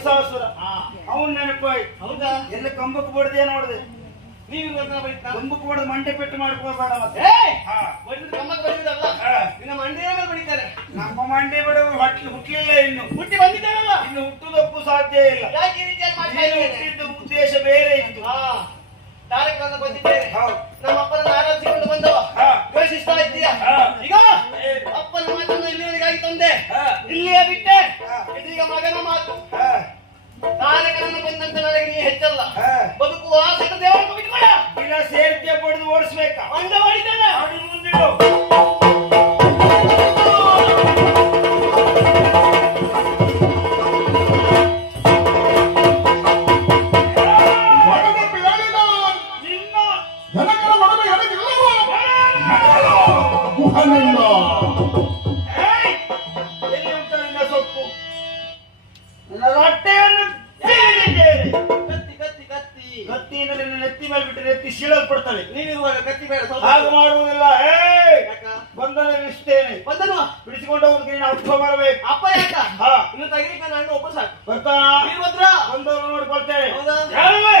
ಮಹಿಷಾಸುರ ಅವನ್ ನೆನಪಾಯ್ತು. ಹೌದಾ? ಎಲ್ಲ ಕಂಬಕ್ಕೆ ಬಡ್ದೇ ನೋಡಿದೆ. ನೀವು ಕಂಬಕ್ಕೆ ಬಡ್ದು ಮಂಡೆ ಪೆಟ್ಟು ಮಾಡ್ಕೋಬೇಡ ಮತ್ತೆ. ಕಮ್ಮಕ್ಕೆ ಬಂದಿದ್ದಲ್ಲ, ನಿನ್ನ ಮಂಡಿಯ ಮೇಲೆ ಬಡಿತಾರೆ. ನಮ್ಮ ಮಂಡೆ ಬಿಡು ಹುಟ್ಲಿಲ್ಲ, ಇನ್ನು ಹುಟ್ಟಿ ಬಂದಿದ್ದಾರಲ್ಲ, ಇನ್ನು ಹುಟ್ಟುದಕ್ಕೂ ಸಾಧ್ಯ ಇಲ್ಲ. ಯಾಕೆ ಈ ರೀತಿಯಾಗಿ ಮಾಡ್ತಾ ನೀನು ಇದ್ದೇನೆ? ಹುಟ್ಟಿದ್ದು ಉದ್ದೇಶ ಬೇರೆ ಇತ್ತು. ಕಾರ್ಯಕ್ರಮ ಬಂದಿದ್ದೇನೆ. ಹೌದು. ನಮ್ಮ ಅಪ್ಪನ ಆರಾಧಿಸಿಕೊಂಡು ಬಂದವ ಘೋಷಿಸ್ತಾ ಇದ್ದೀಯ. ಈಗ ಅಪ್ಪನ ಮಾತನ್ನು ಇಲ್ಲಿವರೆಗಾಗಿ ತಂದೆ, ಇಲ್ಲಿಯೇ ಬಿಟ್ಟೆ. ಇದೀಗ ಮಗನ ಮಾತು. ಕಾರ್ಯಕ್ರಮ ಬಂದಂತ ನನಗೆ ನೀ ಹೆಚ್ಚಲ್ಲ. ಬದುಕುವ ಆಸೆಯನ್ನು ದೇವರನ್ನು ಬಿಟ್ಕೊಳ. ಇಲ್ಲ ಸೇರ್ತಿಯ ಬಡ್ದು ಓಡಿಸ್ಬೇಕಾ? ಅಂಡ ಮಾಡಿದ್ದೇನೆ. ಅದು ಮುಂದಿಡು. ಎಲ್ಲಿ ಉಂಟ ನಿನ್ನ ಸೊಪ್ಪು? ನನ್ನ ಹೊಟ್ಟೆಯನ್ನು ತಿಂದಿದ್ದೇನೆ. ಕತ್ತಿ ಕತ್ತಿ ಕತ್ತಿ ಕತ್ತಿಯಿಂದ ನಿನ್ನ ನೆತ್ತಿ ಮೇಲೆ ಬಿಟ್ಟರೆ ನೆತ್ತಿ ಶೀಳಲ್ಪಡ್ತವೆ. ನೀವಿರುವಾಗ ಕತ್ತಿ ಬೇಡ. ಹಾಗೆ ಮಾಡುವುದಿಲ್ಲ. ಬಂಧನವಿಸ್ತೇನೆ. ಬಂದನು ಬಿಡಿಸಿಕೊಂಡವ್ರಿಗೆ ನೀನು ಅಪ್ಪ ಬರಬೇಕು. ಅಪ್ಪ ಯಾಕ ಹಾ ಇನ್ನು ತೆಗಿಲಿಕ್ಕೆ ನಾನು ಒಬ್ಬ ಸಾಕು. ಬರ್ತಾನ ವೀರಭದ್ರ ಬಂದವರು ನೋಡ್ಕೊಳ್ತೇವೆ. ಹೌದಾ? ಯಾರೇ